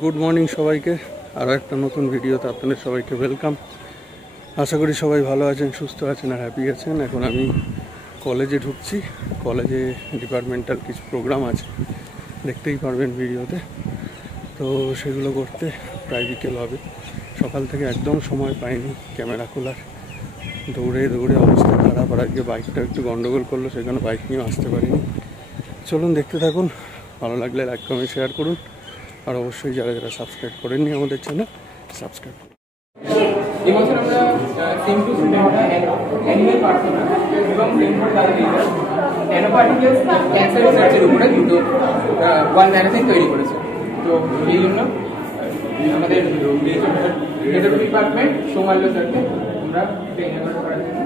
Good morning সবাইকে। আরও একটা নতুন ভিডিওতে আপনাদের সবাইকে ওয়েলকাম। আশা করি সবাই ভালো আছেন, সুস্থ আছেন আর হ্যাপি আছেন। এখন আমি কলেজে ঢুকছি। কলেজে ডিপার্টমেন্টাল কিছু প্রোগ্রাম আছে, দেখতেই পারবেন ভিডিওতে। তো সেগুলো করতে প্রায় বিকেল হবে। সকাল থেকে একদম সময় পাইনি ক্যামেরা খোলার, দৌড়ে দৌড়ে অবস্থা খারাপ। আর আজকে বাইকটা একটু গন্ডগোল করলো, সেখানে বাইক নিয়েও আসতে পারিনি। চলুন দেখতে থাকুন, ভালো লাগলে লাইক কমেন্ট শেয়ার করুন। আর অবশ্যই যারা যারা সাবস্ক্রাইব করেননি আমাদের চ্যানেল সাবস্ক্রাইব করুন। এবছর আমরা সেম টু স্টুডেন্টরা অ্যানিমেল পার্সোনা এবং ন্যানো পার্টিকেলস ক্যান্সার রিসার্চের উপরে দুটো ওয়াল ম্যাগাজিন তৈরি করেছে। তো এই জন্য আমাদের হেড অফ ডিপার্টমেন্ট সৌমাল্য স্যারকে আমরা এটা ইনাগরেট করার জন্য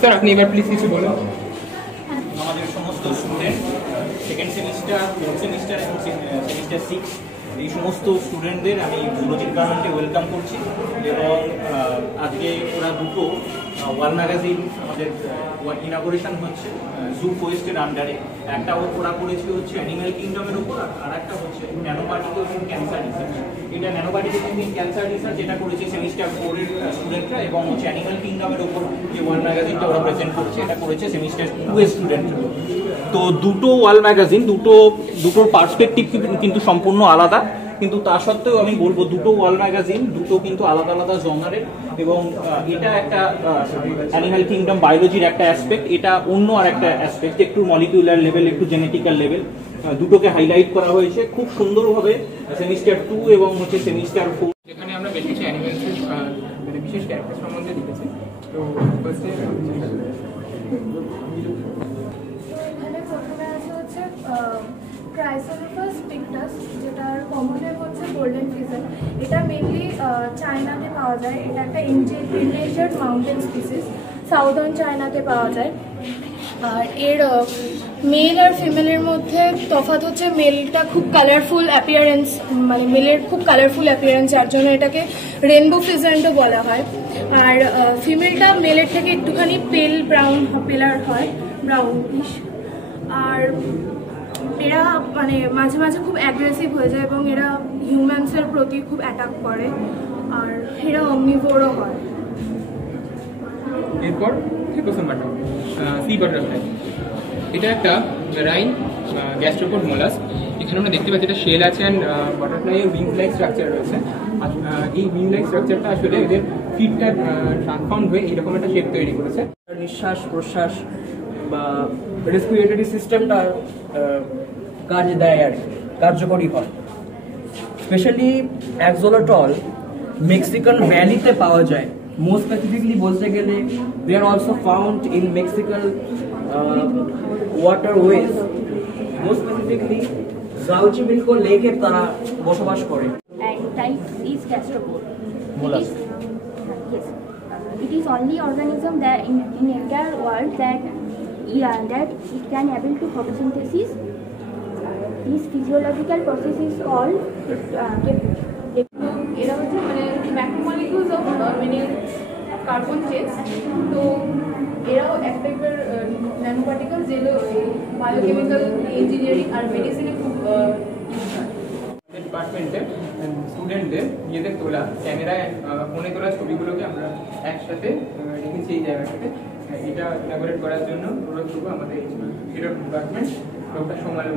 স্যার আপনি এবার প্লিজ কিছু বলুন। আমাদের সমস্ত student second semester, fourth semester এবং সেমিস্টার 6 এই সমস্ত স্টুডেন্টদের আমি জুলজি ডিপার্টমেন্টে ওয়েলকাম করছি। এবং আজকে ওরা দুটো ওয়াল ম্যাগাজিন আমাদের ইনাগোরেশন হচ্ছে জু কোয়েস্টের আন্ডারে। একটা ওরা করেছে হচ্ছে অ্যানিম্যাল কিংডমের উপর, আর একটা হচ্ছে nano particles in cancer research. এটা nano particles in cancer research এটা করেছে সেমিস্টার 4 এর স্টুডেন্টরা, এবং হচ্ছে অ্যানিম্যাল কিংডমের উপর যে ওয়াল ম্যাগাজিনটা ওরা প্রেজেন্ট করেছে এটা করেছে সেমিস্টার 2 এর স্টুডেন্টরা। তো দুটো ওয়াল ম্যাগাজিন দুটোর পার্সপেক্টিভ কিন্তু সম্পূর্ণ আলাদা, কিন্তু তা সত্ত্বেও আমি বলবো দুটো ওয়াল ম্যাগাজিন দুটো কিন্তু আলাদা আলাদা জনারের। এবং এটা একটা অ্যানিম্যাল কিংডম বায়োলজির একটা অ্যাসপেক্ট, এটা অন্য আর একটা অ্যাসপেক্ট, একটু মলিকিউলার লেভেল একটু জেনেটিক্যাল লেভেল, দুটোকে হাইলাইট করা হয়েছে খুব সুন্দরভাবে সেমিস্টার 2 এবং হচ্ছে সেমিস্টার 4। যেখানে আমরা বেশ কিছু অ্যানিমেলসের মানে বিশেষ ক্যারেক্টার সম্বন্ধে লিখেছি। তো ফার্স্টে এখানে প্রথমে আছে হচ্ছে ট্রাইসোলোফাস পিকটাস, যেটার কমন নেম হচ্ছে গোল্ডেন ফিজন। এটা মেনলি চায়নাতে পাওয়া যায়। এটা একটা এন্ডেঞ্জার্ড মাউন্টেন স্পিসিস, সাউদার্ন চায়নাতে পাওয়া যায়। আর এর মেল আর ফিমেলের মধ্যে তফাৎ হচ্ছে মেলটা খুব কালারফুল অ্যাপিয়ারেন্স, মানে মেলের খুব কালারফুল অ্যাপিয়ারেন্স, যার জন্য এটাকে রেনবো ফিজেন্টও বলা হয়। আর ফিমেলটা মেলের থেকে একটুখানি পেল ব্রাউন পেলার হয়, ব্রাউনিশ। আর এরা মানে মাঝে মাঝে খুব অ্যাগ্রেসিভ হয়ে যায় এবং এরা হিউম্যানসের প্রতি খুব অ্যাটাক করে। আর এরা অমনিভোরও হয়। এরপর থেকোসোমাটা সি বাটারফ্লাই, এটা একটা মেরাইন গ্যাস্ট্রোপড মোলাস। এখানে আমরা দেখতে পাচ্ছি এটা শেল আছে অ্যান্ড বাটারফ্লাইয়ের উইং লাইক স্ট্রাকচার রয়েছে। আর এই উইং লাইক স্ট্রাকচারটা আসলে এদের ফিটটা ট্রান্সফর্ম হয়ে এইরকম একটা শেপ তৈরি করেছে। নিঃশ্বাস প্রশ্বাস বা রেসপিরেটরি সিস্টেমটা কাজ দেয় আর কার্যকরী হয়। স্পেশালি অ্যাক্সোলোটল মেক্সিকান ভ্যালিতে পাওয়া যায়। মোস্ট স্পেসিফিকলি বলতে গেলে they are also found in Mexican waterways. Most specifically Xochimilco লেকে তারা বসবাস করে। And type is gastropod. Mollusk. Yes. It is only organism that in entire world that it can able to photosynthesis. This physiological process is called এরা হচ্ছে মানে ম্যাক্রোমলিকিউলস of মানে carbon change. তো এরাও এক টাইপের ন্যানো পার্টিকেলস, যেগুলো বায়োকেমিক্যাল ইঞ্জিনিয়ারিং আর মেডিসিনে খুব ইউজ হয়। ডিপার্টমেন্টে স্টুডেন্টদের নিজেদের তোলা ক্যামেরায় ফোনে তোলা ছবিগুলোকে আমরা একসাথে রেখেছি এই জায়গাটাতে। এটা ইনাগোরেট করার জন্য অনুরোধ করবো আমাদের head of department doctor Soumalya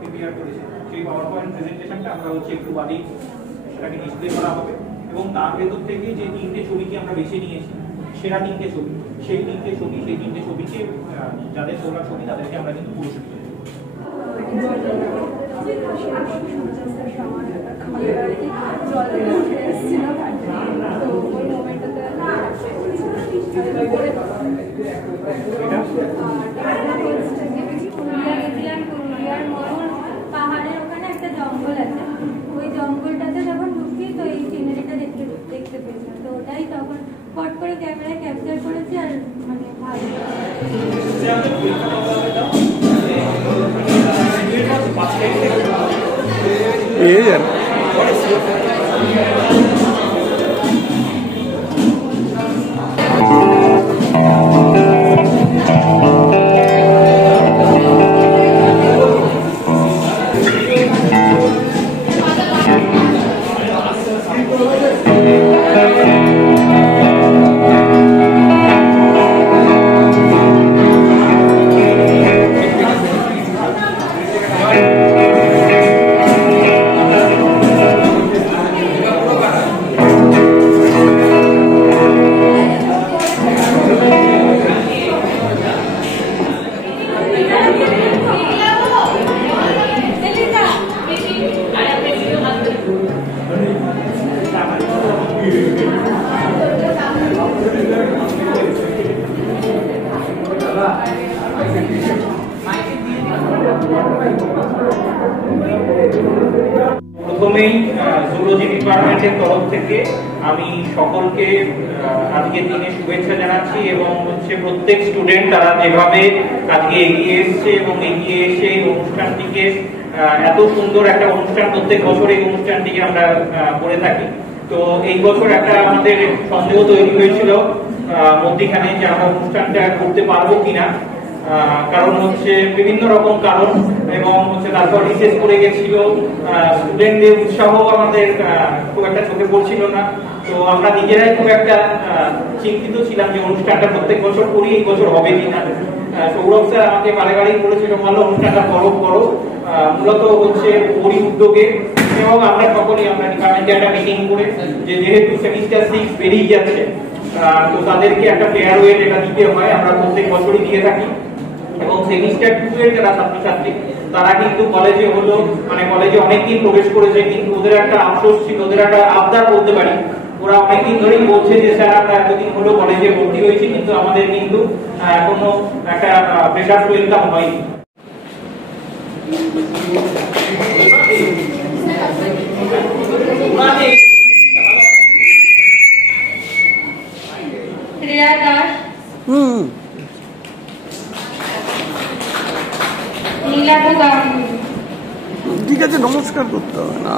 prepare করেছি। সেই পাওয়ার পয়েন্ট প্রেজেন্টেশনটা আমরা হচ্ছে একটু বাদেই সেটাকে ডিসপ্লে করা হবে, এবং তার ভেতর থেকে যে 3টে ছবিকে আমরা বেছে নিয়েছি, সেরা 3টে ছবি, সেই 3টে ছবিকে যাদের তোলা ছবি তাদেরকে আমরা কিন্তু পুরস্কৃত করব। পাহাড়ের ওখানে একটা জঙ্গল আছে, ওই জঙ্গলটাতে যখন ঢুকি তো এই সিনারিটা দেখতে পেয়েছি। তো ওটাই তখন ফট করে ক্যামেরায় ক্যাপচার করেছি। আর মানে ভালো প্রথমেই জুলজি ডিপার্টমেন্টের তরফ থেকে আমি সকলকে আজকের দিনে শুভেচ্ছা জানাচ্ছি এবং হচ্ছে প্রত্যেক স্টুডেন্ট তারা যেভাবে আজকে এগিয়ে এসছে এবং এগিয়ে এসে এই অনুষ্ঠানটিকে এত সুন্দর একটা অনুষ্ঠান, প্রত্যেক বছর এই অনুষ্ঠানটিকে আমরা করে থাকি। তো এই বছর একটা আমাদের সন্দেহ তৈরি হয়েছিল মধ্যখানে যে আমরা অনুষ্ঠানটা করতে পারবো কিনা, কারণ হচ্ছে বিভিন্ন রকম কারণ, এবং হচ্ছে তারপর রিসেস করে গেছিল, স্টুডেন্টদের উৎসাহ আমাদের খুব একটা চোখে পড়ছিল না। তো আমরা নিজেরাই খুব একটা চিন্তিত ছিলাম যে অনুষ্ঠানটা প্রত্যেক বছর করি, এই বছর হবে কিনা। সৌরভ স্যার আমাকে বারে বলেছিল ভালো অনুষ্ঠানটা করো, মূলত হচ্ছে ওরই উদ্যোগে, এবং আমরা সকলেই আমরা ডিপার্টমেন্টে একটা মিটিং করে যে যেহেতু সেমিস্টার 6 বেরিয়ে যাচ্ছে, তো তাদেরকে একটা ফেয়ারওয়েল এটা দিতে হয়, আমরা প্রত্যেক বছরই দিয়ে থাকি। এবং সেমিস্টার 2 এর যারা ছাত্রছাত্রী তারা কিন্তু কলেজে হলো, মানে কলেজে অনেকদিন প্রবেশ করেছে, কিন্তু ওদের একটা আফসোস ছিল, ওদের একটা আবদার বলতে পারি, ওরা অনেকদিন ধরেই বলছে যে স্যার আমরা এতদিন হলো কলেজে ভর্তি হয়েছি, কিন্তু আমাদের কিন্তু এখনো একটা ফ্রেশার্স ওয়েলকাম হয়নি। শ্রেয়া দাস, নীলাভ গাঙ্গুলি, ঠিক আছে, নমস্কার করতে হবে না।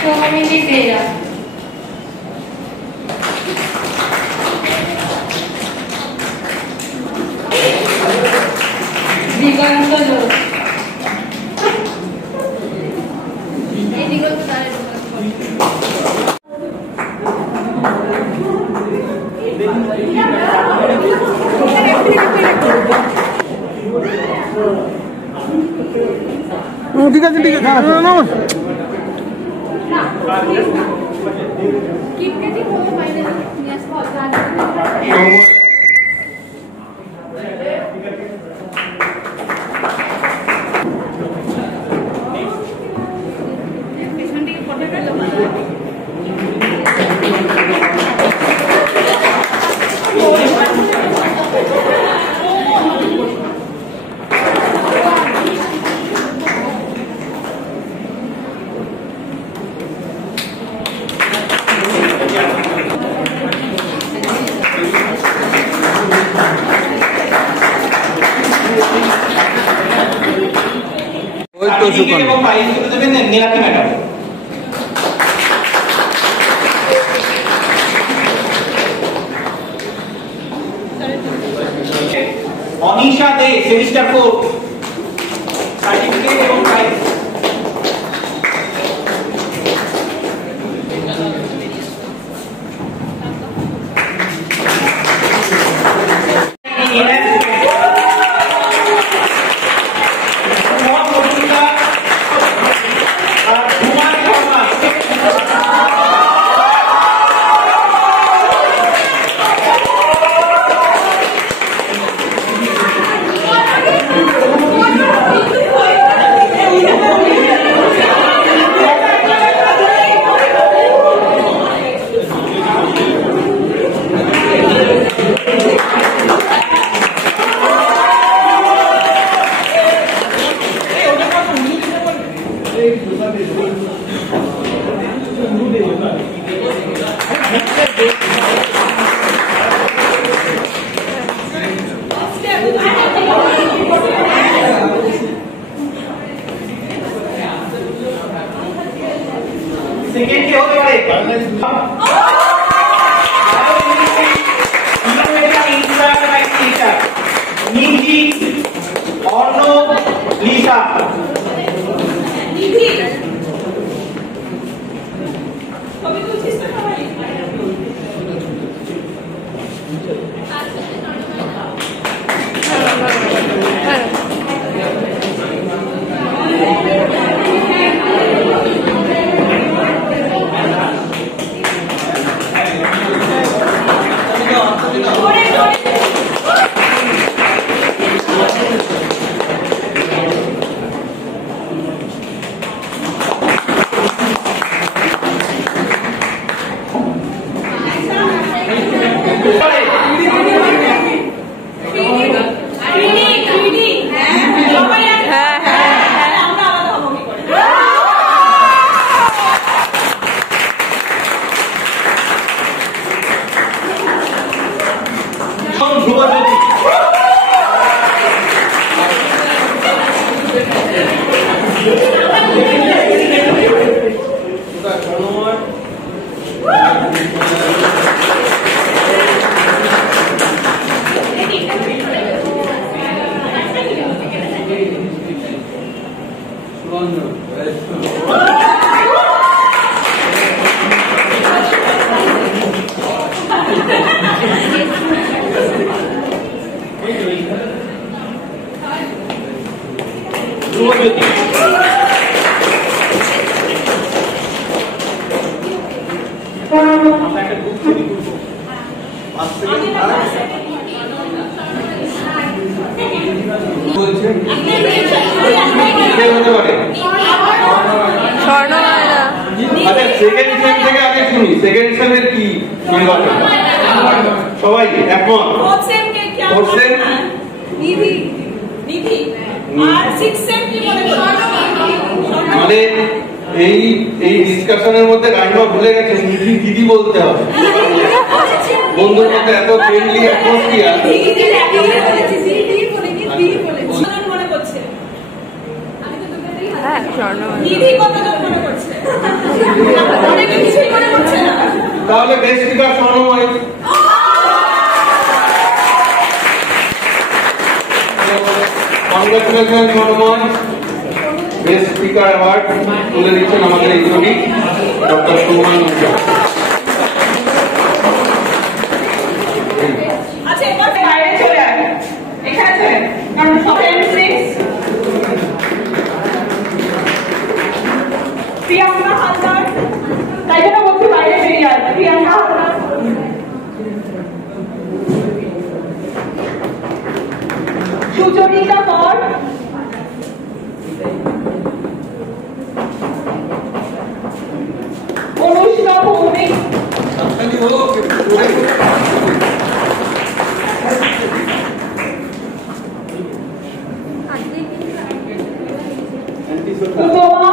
সৌমিনী বেরা, দিগন্ত লোক, ঠিক আছে, এবং ফাইলগুলো দেবেন নীলাক্ষী ম্যাডাম। অনিশা দে, সেমিস্টার 4, সার্টিফিকেট এবং ফাইল। সেকেন্ড কে হতে পারে নিধি, অর্ণব, লিসা। আমরা একটা গ্রুপ ছবি তুলবো। পাঁচ সেকেন্ড আচ্ছা, সেকেন্ড সেম থেকে আগে শুনি, সেকেন্ড সেমের কি নির্বাচন? সবাই একমত? ফোর্থ সেম মানে এই ডিসকাশনের মধ্যে রাইমা ভুলে গেছে নিধি দিদি বলতে হবে। বন্ধুর মধ্যে এত ফ্রেন্ডলি অ্যাটমসফিয়ার। তাহলে best speaker Swarnamoy. Congratulation Swarnamoy. Best speaker award তুলে দিচ্ছেন আমাদের এইচওডি ডক্টর সুমন মিশ্র। আচ্ছা, এবার বাইরে চলে আসেন, এখানে চলেন, কারণ সবাই প্রিয়াঙ্কা হালদার, তাই জন্য বলছি বাইরে বেরিয়ে আসবে। প্রিয়াঙ্কা হালদার, সুচরিতা কর, অনুষ্কা ভৌমিক, উপমা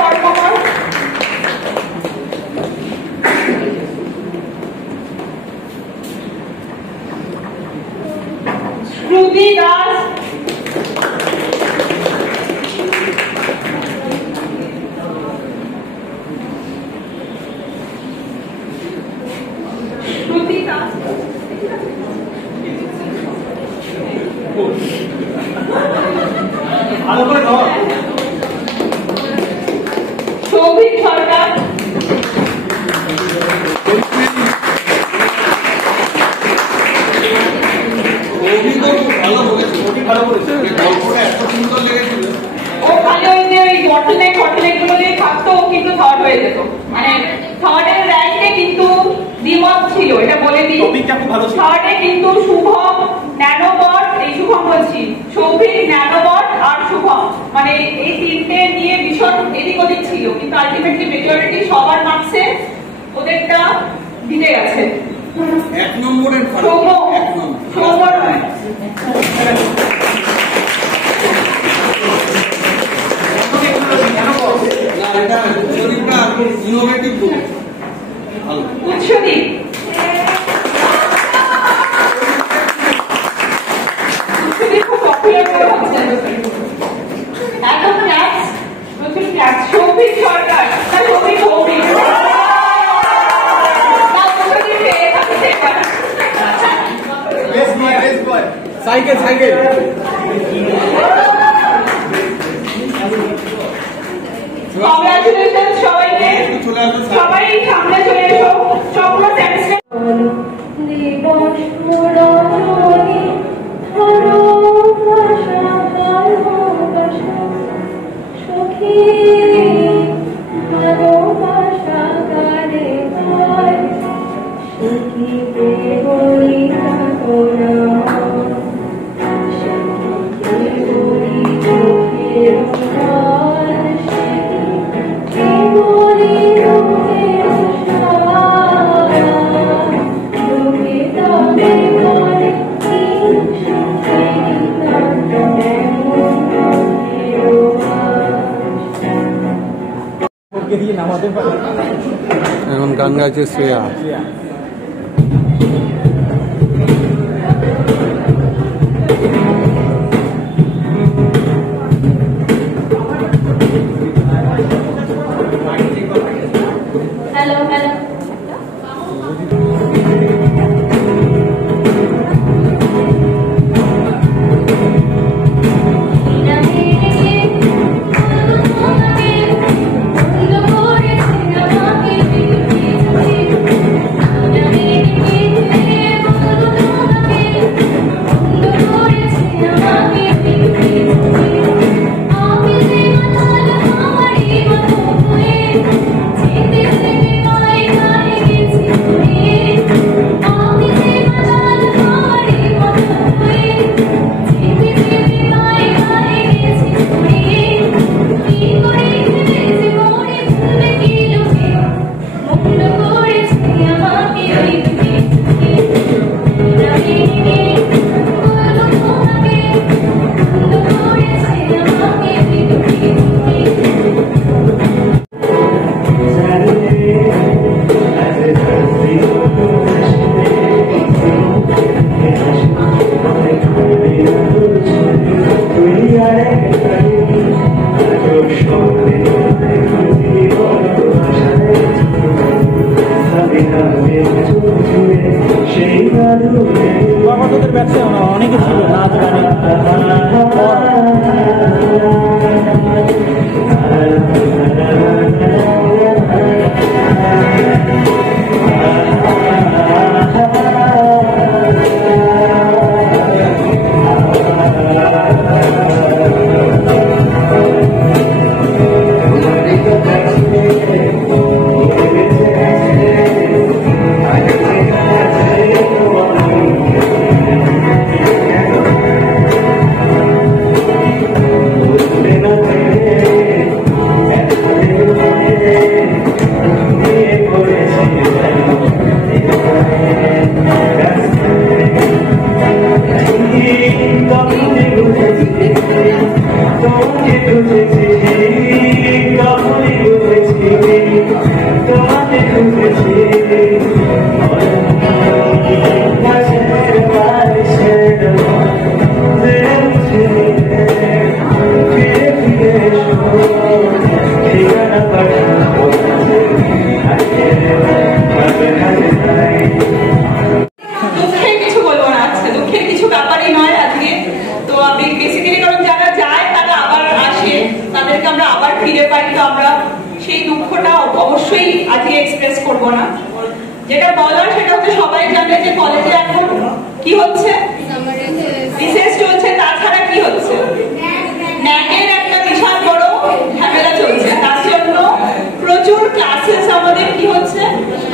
কর্মকর, শ্রুতি দাস, ভালো করে ধর। সৌভিক সরকার, ও খালি ওই যে ওই বটলনেক গুলো দিয়ে থাকতো, ও কিন্তু থার্ড হয়ে যেত। মানে থার্ডের র্যাঙ্কে কিন্তু দ্বিমত ছিল, এটা বলে দিই। থার্ডে কিন্তু শুভম, ন্যানোবট, এই শুভম বলছি, সৌভিক, ন্যানোবট আর শুভম, মানে এই তিনটে নিয়ে ভীষণ এদিক ওদিক ছিল, কিন্তু আলটিমেটলি মেজরিটি সবার মার্কসে ওদেরটা দিতে গেছে। এক নম্বরের ইনোভেটিভ উৎসদীপ, খুব পপুলার একদম ক্লাস, নতুন class, Souvik Sarkar, Souvik Bhowmik, cycle cycle congratulation সবাইকে, সবাই সামনে চলে এসো, সবগুলো ট্যাক্সে এখন গান গাইছে শ্রেয়া। হ্যালো হ্যালো তোদের ব্যবসা অনেকে ছিল নাচ গানে যেটা বলার সেটা হচ্ছে সবাই জানে যে কলেজে এখন কি হচ্ছে, রিসার্চ চলছে, তাছাড়া কি হচ্ছে, ন্যাকের একটা বিশাল বড় ঝামেলা চলছে। তার জন্য প্রচুর ক্লাসেস আমাদের কি হচ্ছে,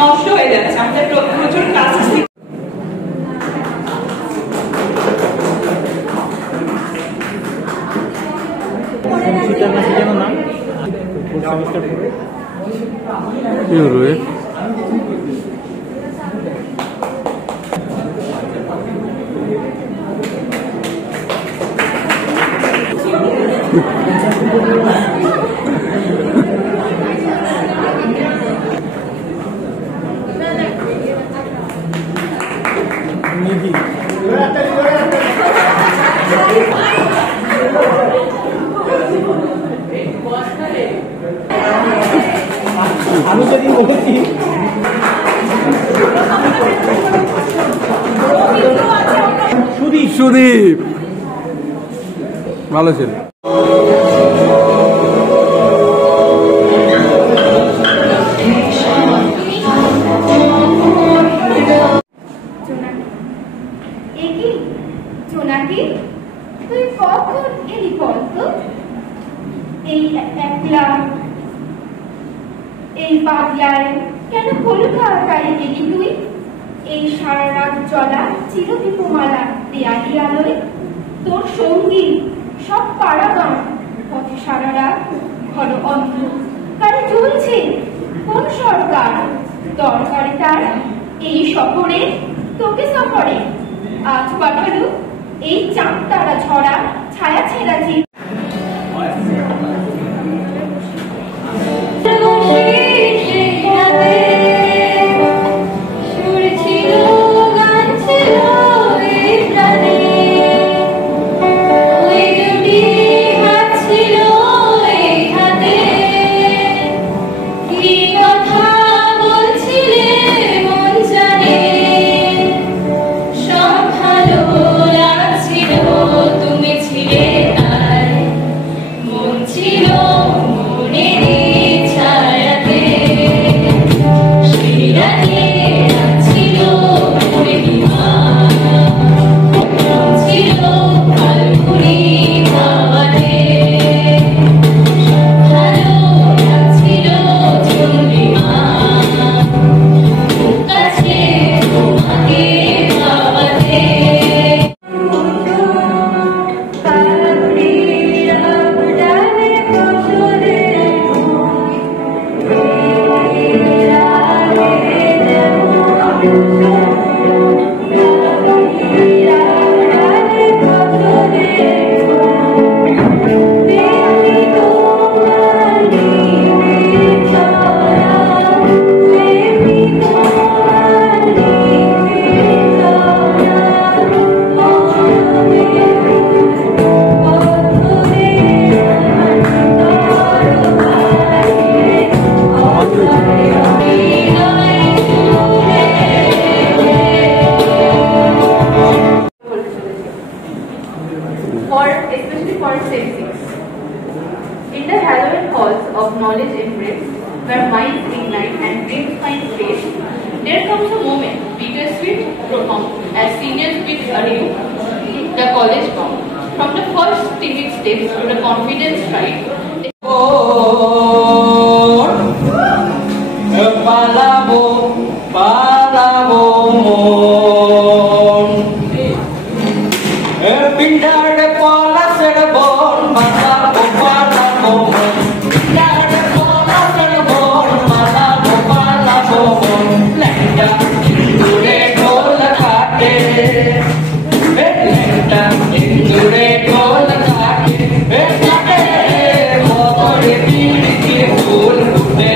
নষ্ট হয়ে যাচ্ছে। আমাদের প্রচুর ক্লাসেস আমি যদি বলছি সুদীপ ভালো ছিল। জোনাকি, তুই কখন এলি বলতো? এই একলা এই বাদলায় কেন হলুদ গায়ে গেলি তুই? এই সারা রাত চলা চিরদীপমালা দেয়ালি আলোয় তোর সঙ্গী সব পাড়াগান পথে সারা রাত ঘন অন্ধকারে চলছে কোন সরকার? দরকারে তার এই শহরে তোকে সফরে আজ পাঠালো এই চাঁদ তারা ঝরা ছায়া ছেঁড়া ঝিল। তুমি ছিলে halls of knowledge embrace, where minds ignite and dreams find space, there comes a moment, bittersweet, profound, as seniors bid adieu, the college bound. From the first timid steps to the confident stride, পালাবো পালাবো মন পিন্ডারে পলাশের বন পালাবো পালাবো মন পিন্ডারে পলাশের বন পালাবো পালাবো মন ল্যাংটা ইন্দুরে ঢোল কাটে ল্যাংটা ইন্দুরে ঢোল কাটে কাটে বদরে পিড়িতে ফুল ফুটে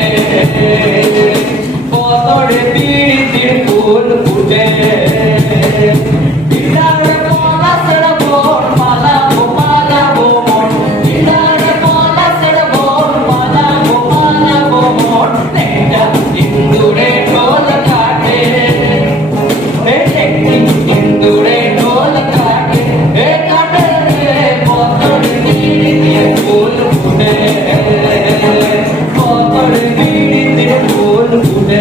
বদরে পিড়িতে ফুল ফুটে পিন্ডারে পলাশের বন পালাবো পালাবো মন পিন্ডারে পলাশের বন পালাবো পালাবো মন ল্যাংটা ইন্দুরে ঢোল কাটে ইন্দুরে ঢোল কাটে কাটে বদরে পিড়িতে ফুল ফুটে বদরে পিড়িতে ফুল ফুটে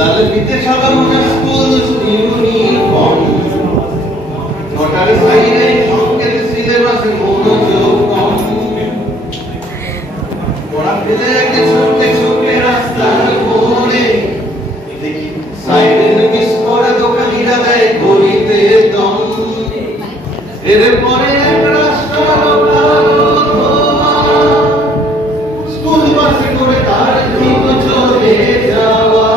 লাল ফিতে সাজানো স্কুল ইউনিফর্ম নটার সাইডে সংকেত সিলেবাসে মনোযোগ কম পড়া ফেলে একটা ছুটে ছুটে রাস্তার মোড়ে দেখি সাইডের মিস করে দোকানিরা দেয় গলিতে দম এরপরে এক রাস্তা স্কুল বাসে করে তার দিন চলে যাওয়া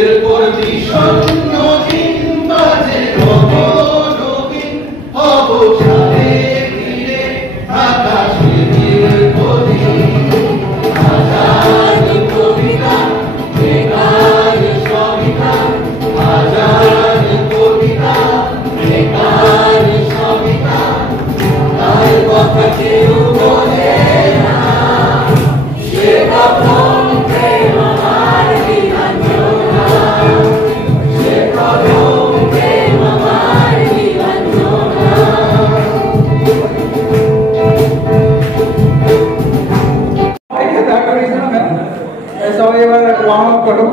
এরপর বিষণ্ণ দিন বাজে রবীন অবসানে ফিরে আকাশে নীল প্রদীপ হাজার কবিতা বেকার সবিতা হাজার কবিতা বেকার সবিতা তার কথা কেউ বলে না সে কখন প্রেম আমার বিভাঞ্জনা সে কখন প্রেম আমার বিভাঞ্জনা সবাই এবার ওয়ার্ম আপ করো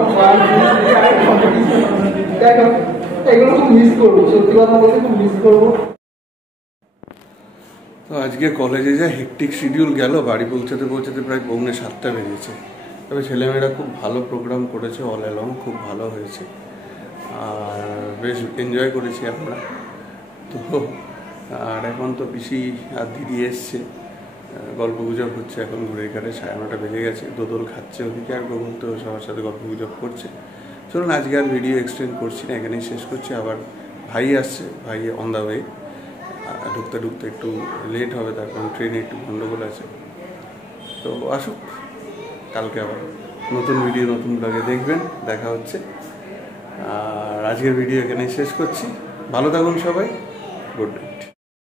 দেখো এগুলো খুব মিস করবো, সত্যি কথা বলতে খুব মিস করবো। তো আজকে কলেজে যা হেকটিক শিডিউল গেল, বাড়ি পৌঁছাতে পৌঁছাতে প্রায় 7:45 বেজেছে। তবে ছেলেমেয়েরা খুব ভালো প্রোগ্রাম করেছে, অল অ্যালং খুব ভালো হয়েছে আর বেশ এনজয় করেছি আমরা। তো আর এখন তো পিসি আর দিদি এসছে, গল্প গুজব হচ্ছে, এখন ঘুরে ঘাটে 9:30 বেজে গেছে, দোদল খাচ্ছে ওদিকে আর গোবন তো সবার সাথে গল্প গুজব করছে। চলুন আজকে আর ভিডিও এক্সটেন্ড করছি না, এখানেই শেষ করছি। আবার ভাই আসছে, ভাই অন দ্য ওয়ে, ঢুকতে ঢুকতে একটু লেট হবে, তার কারণ ট্রেনে একটু গন্ডগোল আছে। তো আসুক, কালকে আবার নতুন ভিডিও নতুন ব্লগে দেখবেন, দেখা হচ্ছে। আর আজকের ভিডিও এখানেই শেষ করছি। ভালো থাকুন সবাই, গুড নাইট।